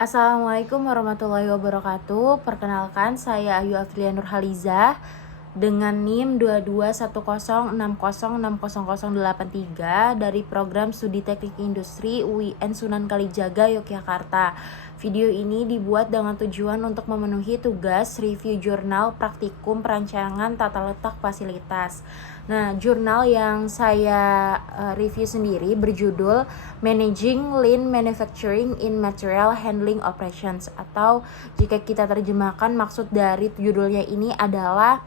Assalamualaikum warahmatullahi wabarakatuh. Perkenalkan, saya Ayu Afrilia Nurhalizah dengan NIM 221060606083 dari Program Studi Teknik Industri UIN Sunan Kalijaga, Yogyakarta. Video ini dibuat dengan tujuan untuk memenuhi tugas review jurnal praktikum perancangan tata letak fasilitas. Nah, jurnal yang saya review sendiri berjudul Managing Lean Manufacturing in Material Handling Operations, atau jika kita terjemahkan, maksud dari judulnya ini adalah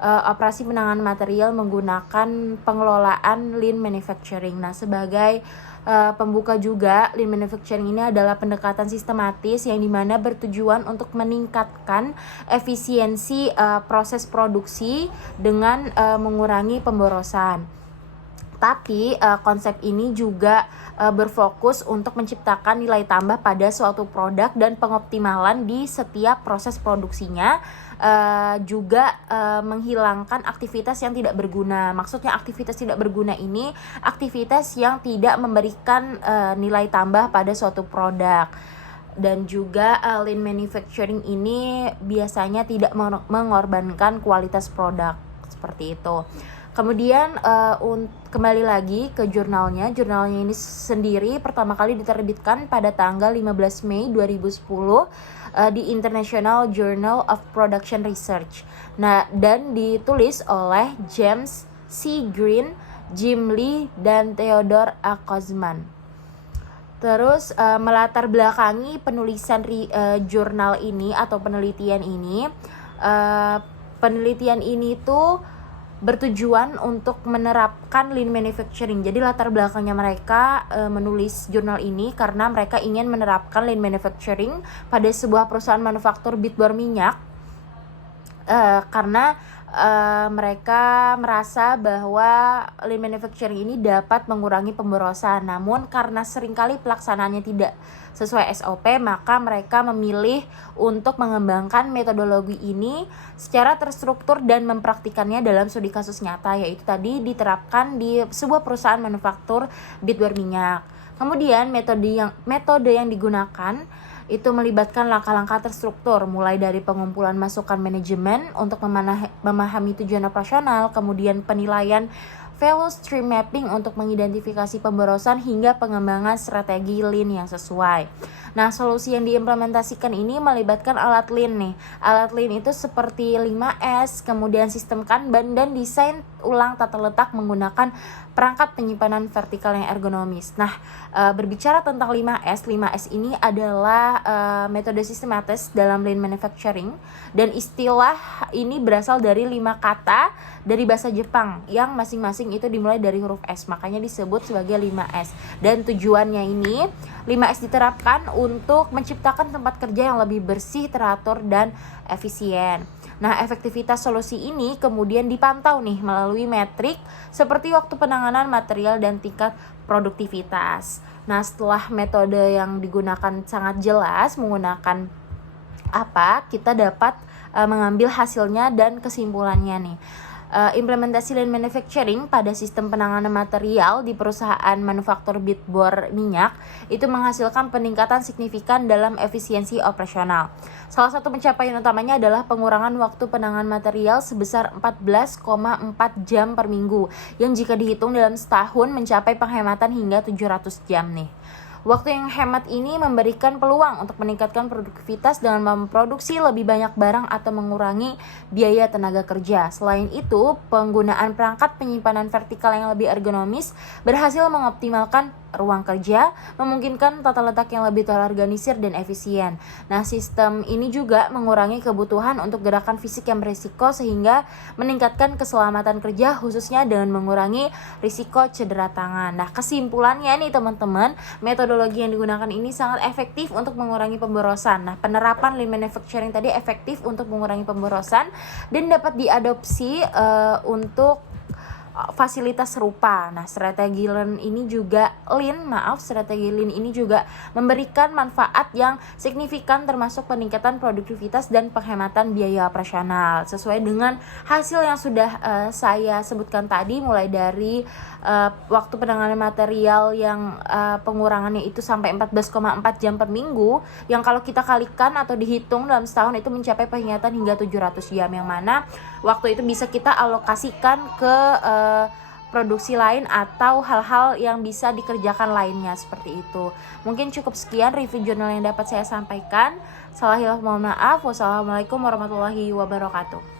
operasi penanganan material menggunakan pengelolaan lean manufacturing. Nah, sebagai pembuka juga, lean manufacturing ini adalah pendekatan sistematis yang dimana bertujuan untuk meningkatkan efisiensi proses produksi dengan mengurangi pemborosan. Tapi konsep ini juga berfokus untuk menciptakan nilai tambah pada suatu produk dan pengoptimalan di setiap proses produksinya, juga menghilangkan aktivitas yang tidak berguna. Maksudnya aktivitas tidak berguna ini aktivitas yang tidak memberikan nilai tambah pada suatu produk. Dan juga lean manufacturing ini biasanya tidak mengorbankan kualitas produk, seperti itu. Kemudian kembali lagi ke jurnalnya. Jurnalnya ini sendiri pertama kali diterbitkan pada tanggal 15 Mei 2010 di International Journal of Production Research. Nah, dan ditulis oleh James C. Green, Jim Lee, dan Theodore A. Kozman. Terus melatar belakangi penulisan jurnal ini atau penelitian ini, penelitian ini tuh bertujuan untuk menerapkan lean manufacturing. Jadi latar belakangnya mereka menulis jurnal ini karena mereka ingin menerapkan lean manufacturing pada sebuah perusahaan manufaktur bit bor minyak, karena mereka merasa bahwa lean manufacturing ini dapat mengurangi pemborosan. Namun karena seringkali pelaksanaannya tidak sesuai SOP, maka mereka memilih untuk mengembangkan metodologi ini secara terstruktur dan mempraktikannya dalam studi kasus nyata, yaitu tadi diterapkan di sebuah perusahaan manufaktur bit bor minyak. Kemudian metode yang digunakan itu melibatkan langkah-langkah terstruktur, mulai dari pengumpulan masukan manajemen untuk memahami tujuan operasional, kemudian penilaian value stream mapping untuk mengidentifikasi pemborosan, hingga pengembangan strategi lean yang sesuai. Nah, solusi yang diimplementasikan ini melibatkan alat lean nih. Alat lean itu seperti 5S, kemudian sistem Kanban, dan desain ulang tata letak menggunakan perangkat penyimpanan vertikal yang ergonomis. Nah, berbicara tentang 5S, 5S ini adalah metode sistematis dalam lean manufacturing, dan istilah ini berasal dari 5 kata dari bahasa Jepang yang masing-masing itu dimulai dari huruf S, makanya disebut sebagai 5S. Dan tujuannya ini 5S diterapkan untuk menciptakan tempat kerja yang lebih bersih, teratur, dan efisien. Nah, efektivitas solusi ini kemudian dipantau nih melalui metrik seperti waktu penanganan material dan tingkat produktivitas. Nah, setelah metode yang digunakan sangat jelas menggunakan apa, kita dapat mengambil hasilnya dan kesimpulannya nih. Implementasi lean manufacturing pada sistem penanganan material di perusahaan manufaktur bit bor minyak itu menghasilkan peningkatan signifikan dalam efisiensi operasional. Salah satu pencapaian utamanya adalah pengurangan waktu penanganan material sebesar 14,4 jam per minggu, yang jika dihitung dalam setahun mencapai penghematan hingga 700 jam nih. Waktu yang hemat ini memberikan peluang untuk meningkatkan produktivitas dengan memproduksi lebih banyak barang atau mengurangi biaya tenaga kerja. Selain itu, penggunaan perangkat penyimpanan vertikal yang lebih ergonomis berhasil mengoptimalkan ruang kerja, memungkinkan tata letak yang lebih terorganisir dan efisien. Nah, sistem ini juga mengurangi kebutuhan untuk gerakan fisik yang berisiko, sehingga meningkatkan keselamatan kerja, khususnya dengan mengurangi risiko cedera tangan. Nah, kesimpulannya nih teman-teman, metodologi yang digunakan ini sangat efektif untuk mengurangi pemborosan. Nah, penerapan lean manufacturing tadi efektif untuk mengurangi pemborosan dan dapat diadopsi untuk fasilitas serupa. Nah, strategi Lean ini juga memberikan manfaat yang signifikan termasuk peningkatan produktivitas dan penghematan biaya operasional sesuai dengan hasil yang sudah saya sebutkan tadi, mulai dari waktu penanganan material yang pengurangannya itu sampai 14,4 jam per minggu, yang kalau kita kalikan atau dihitung dalam setahun itu mencapai penghematan hingga 700 jam, yang mana waktu itu bisa kita alokasikan ke produksi lain atau hal-hal yang bisa dikerjakan lainnya, seperti itu. Mungkin cukup sekian review jurnal yang dapat saya sampaikan. Salah hilaf mohon maaf. Wassalamualaikum warahmatullahi wabarakatuh.